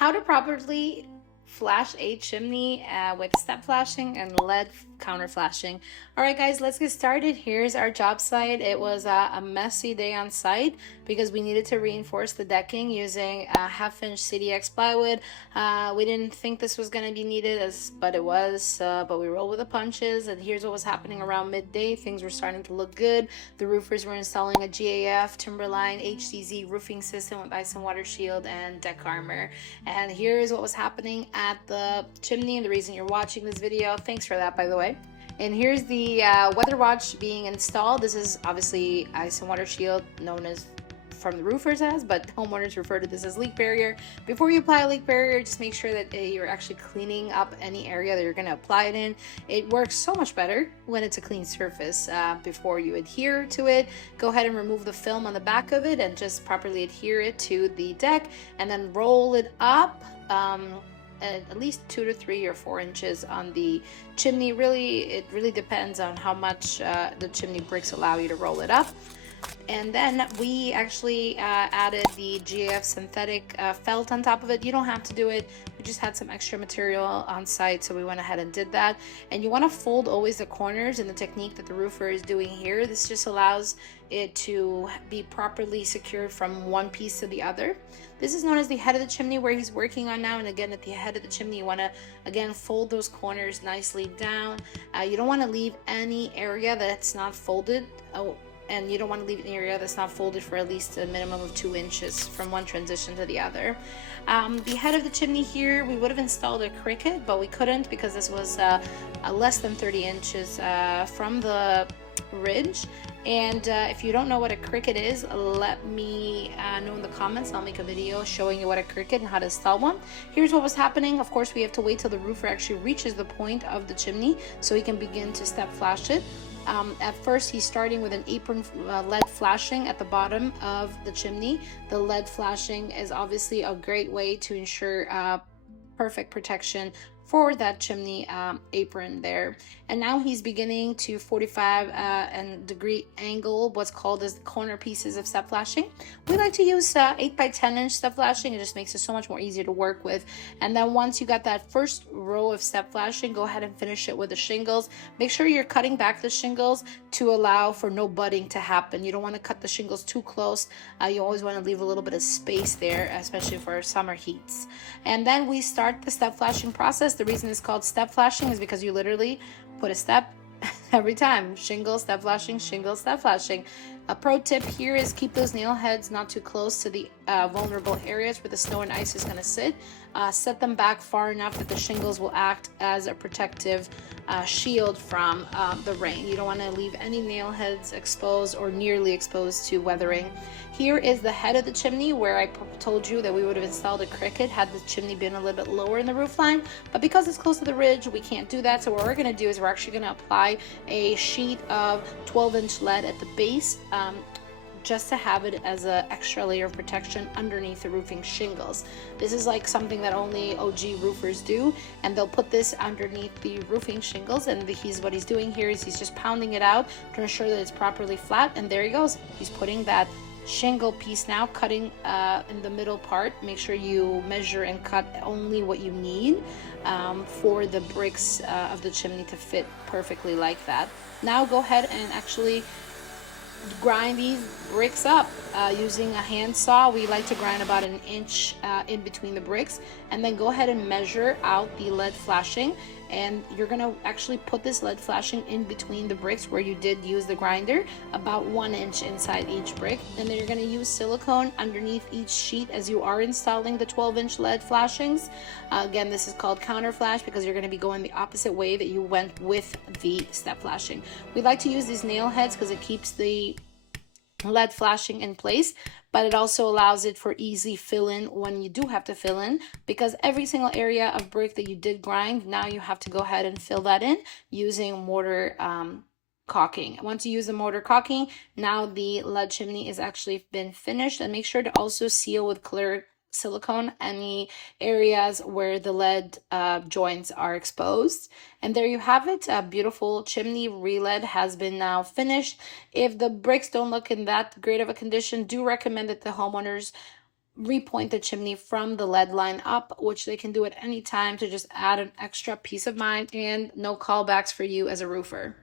How to properly flash a chimney with step flashing and LED counter flashing. All right, guys, let's get started. Here's our job site. It was a messy day on site because we needed to reinforce the decking using a 1/2 inch CDX plywood. We didn't think this was going to be needed, but it was, but we rolled with the punches. And here's what was happening around midday. Things were starting to look good. The roofers were installing a GAF Timberline HDZ roofing system with ice and water shield and deck armor. And here's what was happening at the chimney, and the reason you're watching this video. Thanks for that, by the way. And here's the weather watch being installed. This is obviously ice and water shield, known as from the roofers as, but homeowners refer to this as leak barrier. Before you apply a leak barrier, just make sure that you're actually cleaning up any area that you're going to apply it in. It works so much better when it's a clean surface. Before you adhere to it, go ahead and remove the film on the back of it and just properly adhere it to the deck, and then roll it up at least 2 to 3 or 4 inches on the chimney. It really depends on how much the chimney bricks allow you to roll it up. And then we actually added the GAF synthetic felt on top of it. You don't have to do it. We just had some extra material on site, so we went ahead and did that. And you want to fold always the corners in the technique that the roofer is doing here. This just allows it to be properly secured from one piece to the other. This is known as the head of the chimney, where he's working on now. And again, at the head of the chimney, you want to again fold those corners nicely down. You don't want to leave any area that's not folded. And you don't want to leave an area that's not folded for at least a minimum of 2 inches from one transition to the other. The head of the chimney here, we would have installed a cricket, but we couldn't because this was less than 30 inches from the ridge. And if you don't know what a cricket is, let me know in the comments. I'll make a video showing you what a cricket and how to install one. Here's what was happening. Of course, we have to wait till the roofer actually reaches the point of the chimney so he can begin to step flash it. At first, he's starting with an apron LED flashing at the bottom of the chimney. The LED flashing is obviously a great way to ensure perfect protection for that chimney apron there. And now he's beginning to 45 degree angle what's called as the corner pieces of step flashing. We like to use 8 by 10 inch step flashing. It just makes it so much more easier to work with. And then once you got that first row of step flashing, go ahead and finish it with the shingles. Make sure you're cutting back the shingles to allow for no budding to happen. You don't want to cut the shingles too close. You always want to leave a little bit of space there, especially for summer heats. And then we start the step flashing process. The reason it's called step flashing is because you literally put a step every time. Shingle, step flashing, shingle, step flashing. A pro tip here is keep those nail heads not too close to the vulnerable areas where the snow and ice is going to sit. Set them back far enough that the shingles will act as a protective shield from the rain. You don't want to leave any nail heads exposed or nearly exposed to weathering. Here is the head of the chimney, where I told you that we would have installed a cricket had the chimney been a little bit lower in the roof line, but because it's close to the ridge, we can't do that. So what we're going to do is we're actually going to apply a sheet of 12-inch lead at the base, just to have it as an extra layer of protection underneath the roofing shingles. This is like something that only OG roofers do, and they'll put this underneath the roofing shingles. And what he's doing here is he's just pounding it out to ensure that it's properly flat. And there he goes. He's putting that shingle piece now, cutting in the middle part. Make sure you measure and cut only what you need for the bricks of the chimney to fit perfectly like that. Now go ahead and actually grind these bricks up using a hand saw. We like to grind about 1 inch in between the bricks, and then go ahead and measure out the LED flashing. And you're gonna actually put this LED flashing in between the bricks where you did use the grinder, about 1 inch inside each brick. And then you're gonna use silicone underneath each sheet as you are installing the 12-inch LED flashings. Again, this is called counter flash because you're gonna be going the opposite way that you went with the step flashing. We like to use these nail heads because it keeps the LED flashing in place, but it also allows it for easy fill in when you do have to fill in, because every single area of brick that you did grind, now you have to go ahead and fill that in using mortar caulking. Once you use the mortar caulking, now the LED chimney is actually been finished. And make sure to also seal with clear silicone any areas where the LED joints are exposed. And there you have it. A beautiful chimney re-LED has been now finished. If the bricks don't look in that great of a condition, do recommend that the homeowners repoint the chimney from the lead line up, which they can do at any time to just add an extra peace of mind and no callbacks for you as a roofer.